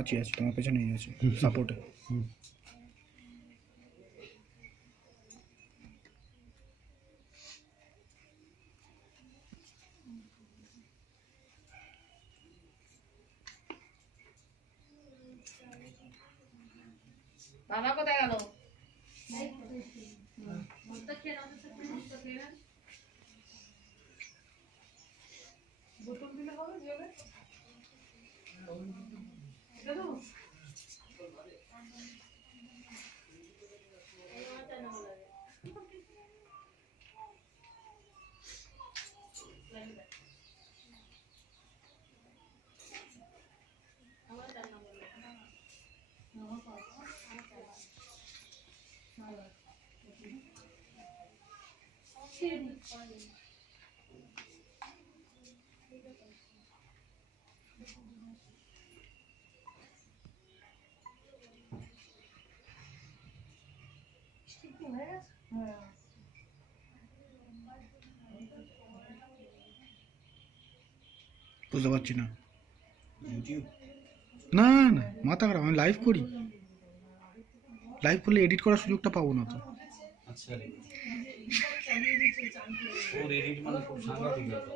আছি আছি, তোমার পেছনেই আছি সাপোর্টে। বাবা কোথায় গেল? বোতল দিলে হবে জলে? বুঝতে পারছি না। না না মাথা খারাপ, আমি লাইভ করি, লাইভ করলে এডিট করার সুযোগটা পাবো না তো। আচ্ছা রে, ওর এডিট মানে খুব সাংঘাতিক ব্যাপার।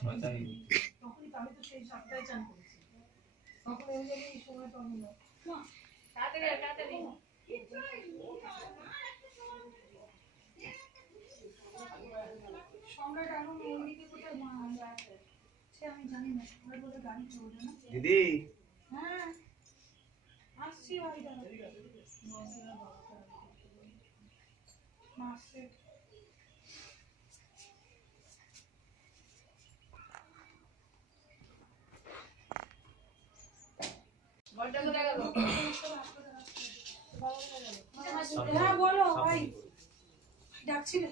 শয়তানি। আমি তো সেই সপ্তাহে চান করেছি, তখন এই জন্য এই সময় পাবো না। তাড়াতাড়ি সম্রাট এখন ওইদিকে কোথায় আছে সে আমি জানি না, ওরা বলে গাড়ি চলবে না। দিদি হ্যাঁ আসছি ভাই, আসছে হ্যাঁ বলো ভাই, ডাকছিলে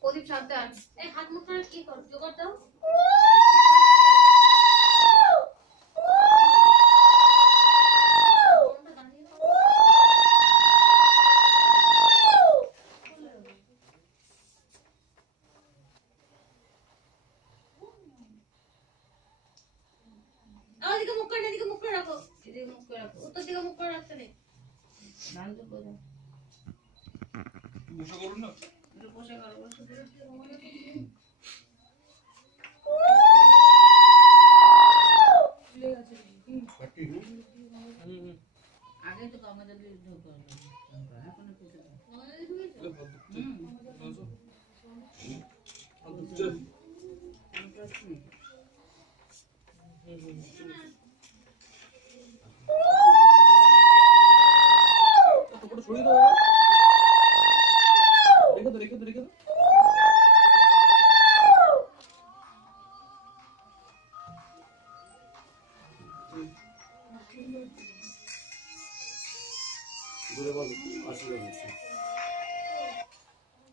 প্রদীপ সাবধান। এই হাত মুখটা কি কর জোগাড় দাও। এদিকে মুখ করে, এদিকে মুখ করে রাখো, এদিকে মুখ করে রাখো, উত্তর দিকে মুখ করে রাখতে নেই। নাম তো বলো, বসে করুন না, বসে করো, বসে করো। আগে তো আমাদের ঢোকা এখন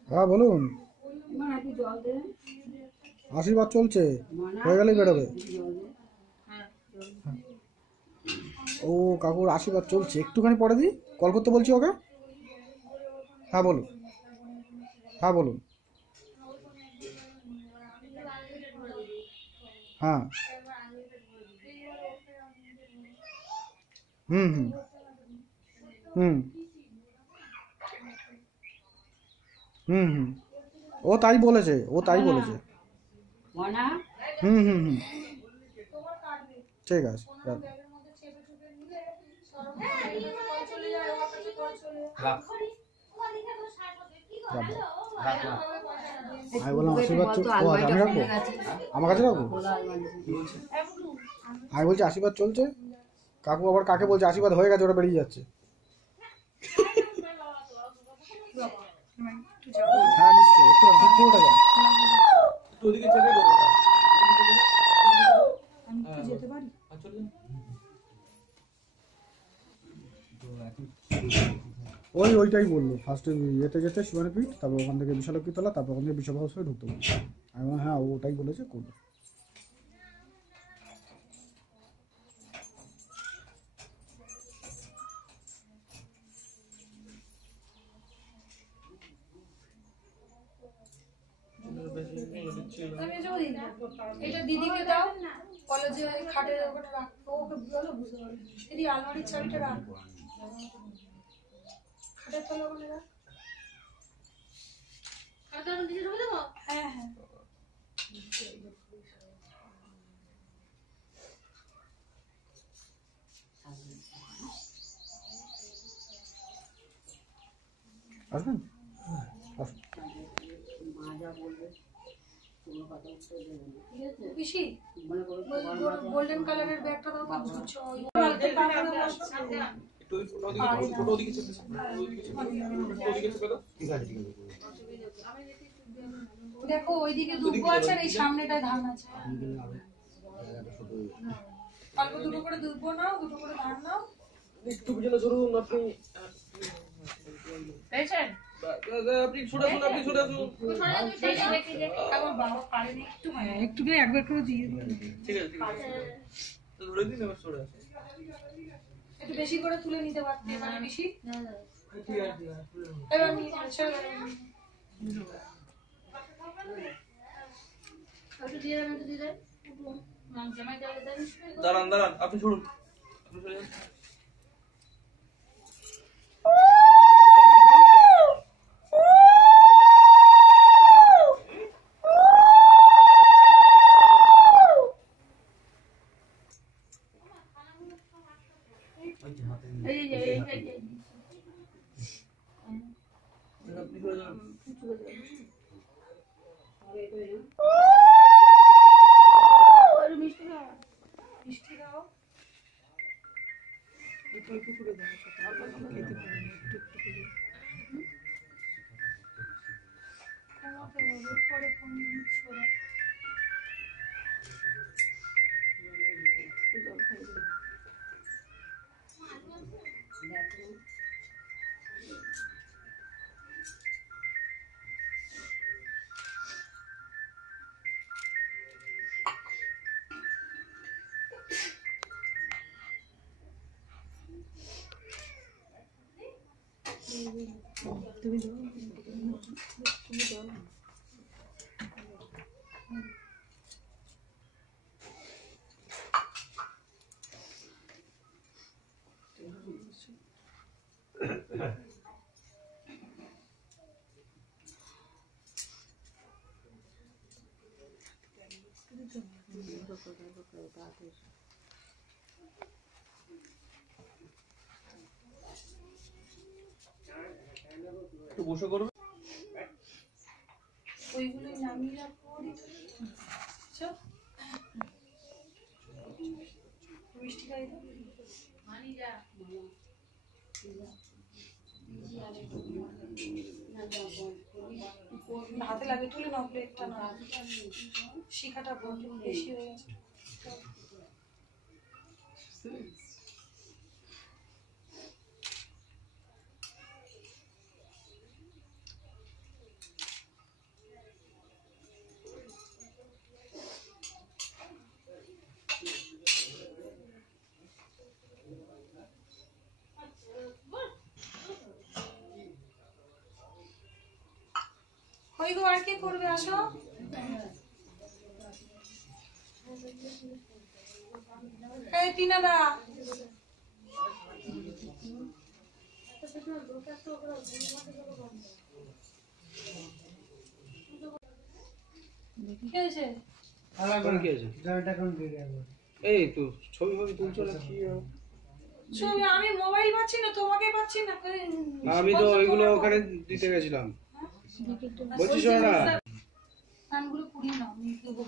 হ্যাঁ বলুন। আশীর্বাদ চলছে, হয়ে গেলেই বেরোবে। ও কাকুর আশীর্বাদ চলছে, একটুখানি পরে দিই, কল করতে বলছি ওকে। হ্যাঁ বলুন, হ্যাঁ বলুন। হ্যাঁ হুম হুম হুম হুম হুম ও তাই বলেছে, ও তাই বলেছে। হুম হুম হুম ঠিক আছে। আমি বললাম আশীর্বাদ, আমি রাখবো, আমার কাছে রাখবো। আমি বলছি আশীর্বাদ চলছে, কাকু আবার কাকে বলছে আশীর্বাদ হয়ে গেছে, ওরা বেরিয়ে যাচ্ছে। হ্যাঁ নিশ্চয়ই, একটু পুরোটা যান। ওইটাই বললো ফার্স্টে ইয়েতে যেতে শিবানীপীঠ, তারপর ওখান থেকে বিশালক্ষীতলা, তারপর ওখান থেকে বিশাল হাউস হয়ে ঢুকতে বলছি। আমি বললাম হ্যাঁ ওটাই বলেছে, করবো। আমি যাবো দিদি এটা দিদিকে দাও কলেজে খাটের ওখানে রাখবো ওকে বলো বুঝতে পারবে দিদি আলমারির চাবিটা রাখ খাটের তলা ওখানে রাখ খাটের দিকে ঢুকে দেবো হ্যাঁ হ্যাঁ আসবেন পিসি গোল্ডেন কালারের ব্যাগটা দাও তো বুঝছো দেখো ওইদিকে দুব্বো আছে আর এই সামনেটায় ধান আছে অল্প দুটো করে দুব্বো নাও দুটো করে ধান নাও একটু পিছনে সরুন আপনি পেয়েছেন আপনি ছুটে আসুন আমার বাবা পারেনি একটু করে একবার করে দিয়ে ঠিক আছে তো ধরে দিন এবার ছুটে আসুন একটু বেশি করে তুলে নিতে পারতে মানে বেশি ঠিক আছে এবার নিয়ে ছেড়ে দাঁড়ান আপনি ছুটুন আপনি সরে যান আপনি সরে যান মিষ্টি দাও পরে ফোন দিচ্ছি ওরা একটু বসে করবে ওইগুলোই নামিয়ে রাখবো মিষ্টি খাই হাতে লাগে তুলে নাও প্লেটটা না শিখাটা বেশি হয়ে গেছে ওই গো আর কি করবে আসো এই টিনা দা কি হয়েছে এই তো ছবি তুলছো না কি ছবি আমি মোবাইল পাচ্ছি না তোমাকে পাচ্ছি না আমি তো ওইগুলো ওখানে দিতে গেছিলাম বলছি শোনো না কানগুলো পুড়িয়ে নাও আমি দেবো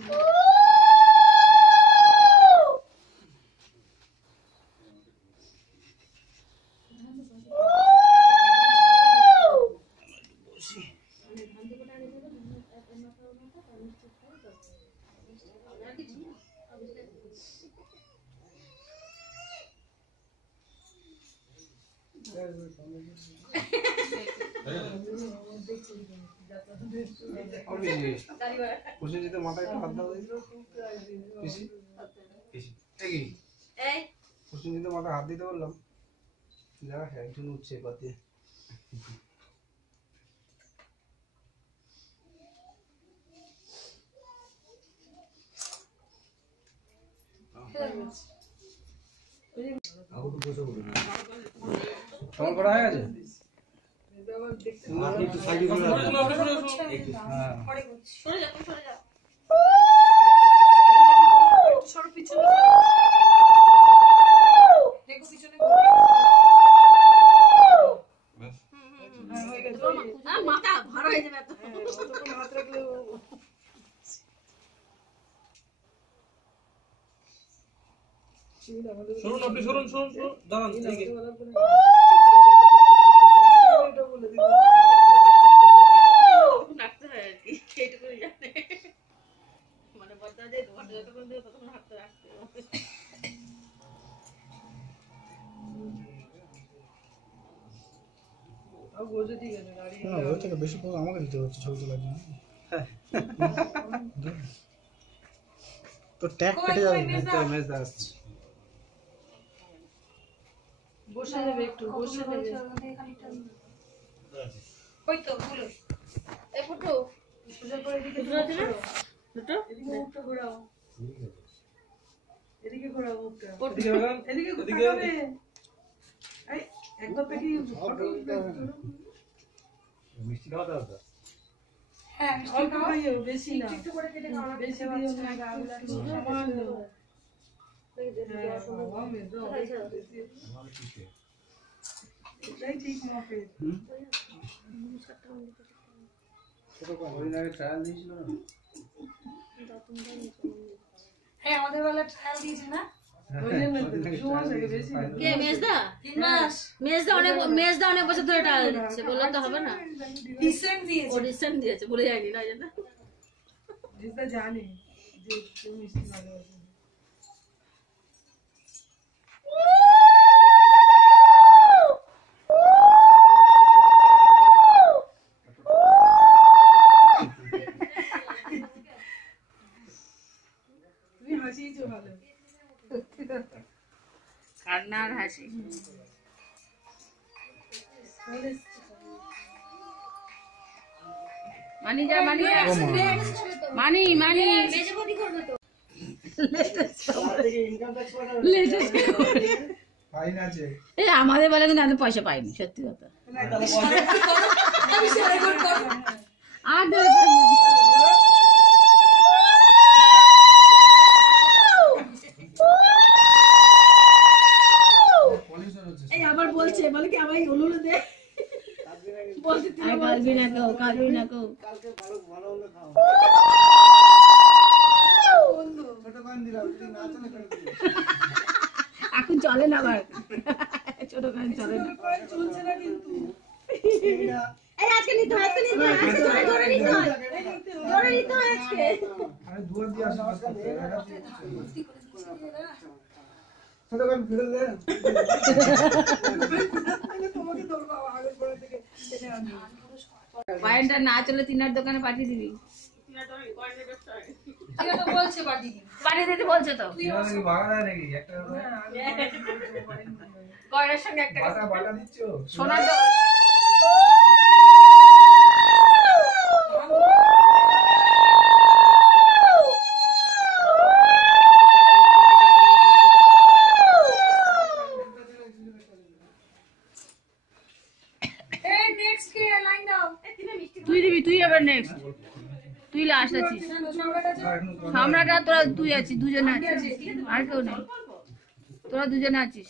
খুশিতে মাথায় একটা হাত দাও খুশি খুশিতে মাথায় হাত দিতে বললাম যারা একজন উঠছে পাতে তোমার করা হয়ে গেছে? হ্যাঁ। সরে যা সরো পিছনে দেখো পিছনে মাথা ভাড়া হয়ে যাবে এত। হাত রাখলে শুনুন আপনি শুনুন দাঁড়ান এদিকে। রাখতে হয় আর কি, এইটুকুই জানে। মানে বলতে যে তোমার যতক্ষণ দেবে ততক্ষণ হাতটা রাখতে হবে। না, ওর থেকে বেশি পয়সা আমাকে দিতে হচ্ছে ছবি তোলার জন্য। তো ট্যাগ কেটে যাবে। বসে যাবে একটু বসে যাবে ওই তো বলো এই ফুটো সোজা করে এদিকে ফুটো আছে না দুটো এদিকে মুখটা ঘোরাও এদিকে ঘোরাও মুখটা এদিকে লাগান। এদিকে এদিকে। তাকাবে এই একবার দেখি ফটো মিষ্টি খাওয়া দাওয়া তো? হ্যাঁ অল্প খাইও বেশি না একটু করে কেটে খাও না বেশি দিও না একটু সামান্য হ্যাঁ বাবা মেজো এটাই ঠিক মাপের হ্যাঁ আমাদের বেলা ট্রায়াল দিয়েছে না ওই জন্য তো 2 মাস আগে বেশি না কে মেজদা 3 মাস মেজদা অনেক বছর ধরে ট্রায়াল দিচ্ছে বললে তো হবে না ডিসেন্ট দিয়েছে অডিশন দিয়েছে বলে যায়নি না জানা যেটা জানি যে তুমি মিষ্টি ভালোবাসো তুমি হাসিয়েছো ভালো কান্নার হাসি মানি যা মানি যা মানি মানি ফাইন আছে। এই আমাদের বেলা কিন্তু আমি পয়সা পাইনি সত্যি কথা আর এই আবার বলছে বলে কি আমায় উলুলু দে বলতে আর কালবি না কেউ কালবি না কেউ এখন চলে না আবার ছোট গান চলে না চলছে না কিন্তু এই আজকে নিতে হয় আজকে নিতে হয় আজকে জোরে নিতে হয় জোরে নিতে হয় আজকে আমি দুয়ার দিয়ে আসি। ছোট গান ফিরে দে। তোমাকে ধরবো আগের পরে থেকে টেনে আনবো পয়েন্টটা না চলে তিনার দোকানে পাঠিয়ে দিবি এটা তো বলছে বাড়ি পাঠিয়ে দিতে বলছে তো গয়নার সঙ্গে একটা সোনার তুই দিবি তুই এবার নেক্সট তুই লাস্ট আছিস সামরাটা তোরা তুই আছিস দুজনে আছিস আর কেউ নেই তোরা দুজনে আছিস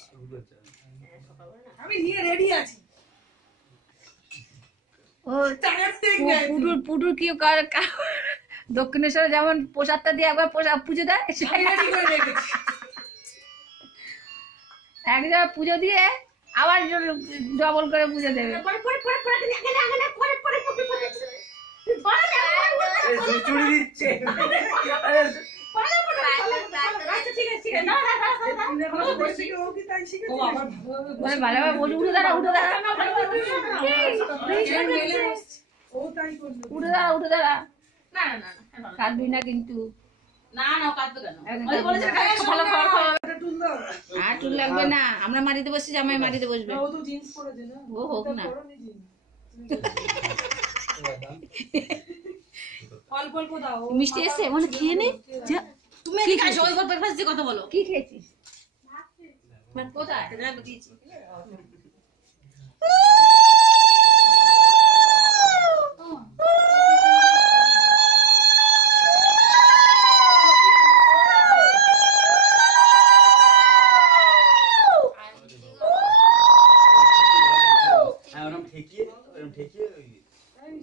আমি নিয়ে রেডি আছি ও পুটুর পুটুর কি দক্ষিণেশ্বরে যেমন প্রসাদটা দিয়ে একবার প্রসাদ পুজো দেয় এক জায়গায় পুজো দিয়ে আবার ডবল করে পুজো দেবে চুড়ি দিচ্ছে। ভালোভাবে বলি উঠে দাঁড়া উঠে দাঁড়া ও তাই করলো উঠে দাঁড়া উঠে দাঁড়া কাঁদবি না কিন্তু ভালো খাবার খাওয়া এটা টুল দাও আর টুল লাগবে না আমরা মাটিতে বসছি জামাই মাটিতে বসবে ও তো জিন্স পরেছে না ও হোক না পরনি জিন্স অল্প অল্প দাও মিষ্টি এসছে মানে খেয়ে নে যা। তুমি কি খাইছো ওই গল্পের পাশে যে কথা বলো কি খেয়েছিস কোথায় দিয়েছি হ্যাঁ ওরকম ঠেকিয়ে ওই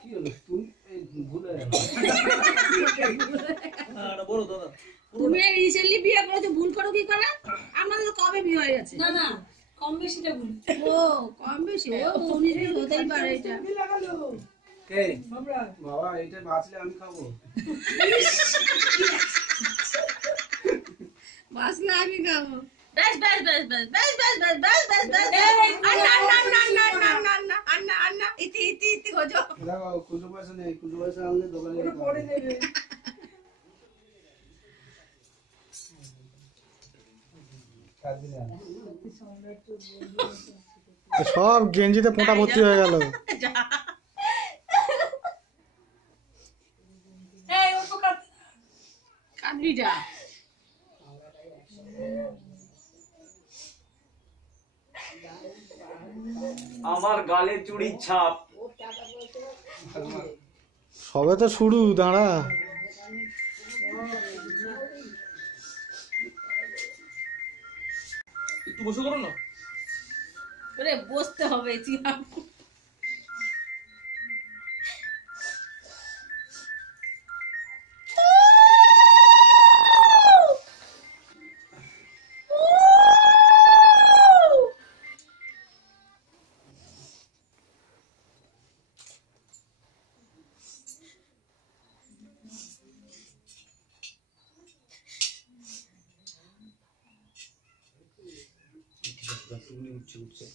কি হলো তুই এই ভুলে বলো দাদা তুমি রিসেন্টলি বিয়ে করেছো ভুল করো কি করে আমাদের তো কবে বিয়ে হয়ে গেছে না না কম বেশিটা ভুল ও কম বেশি ও 19 হতেই পারে এটা কে বাবা এটা বাঁচলে আমি খাবো বাসলে আমি খাবো বেশ বেশ বেশ বেশ বেশ বেশ বেশ বেশ বেশ বেশ আন্না আন্না আন্না আন্না আন্না আন্না আন্না ইতি ইতি ইতি গোজো দেখো কুজো পয়সা নেই কুজো পয়সা আনলে দোকানে পরে দেবে সব গেঞ্জিতে পোঁটা ভর্তি হয়ে গেল। এই ওর তো কাবলি যা আমার গালে চুড়ির ছাপ সবে তো শুরু, দাঁড়া। একটু বসে করো না ওরে বসতে হবে চিয়াম উঠছে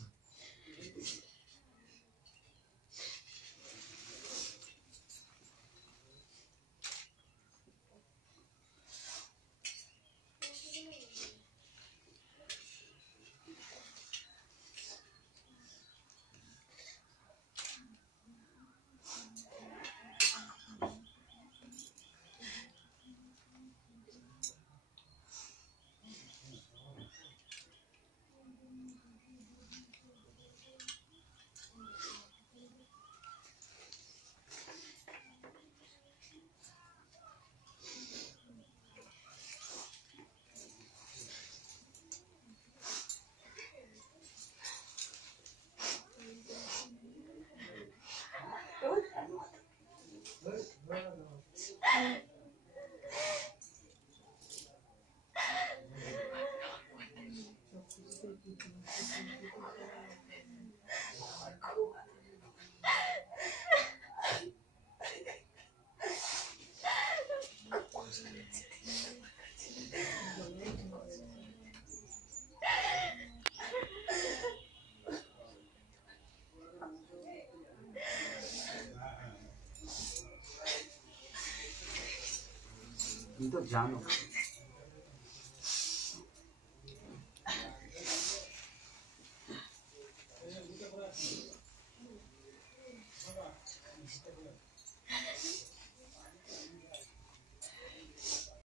তুমি তো জানো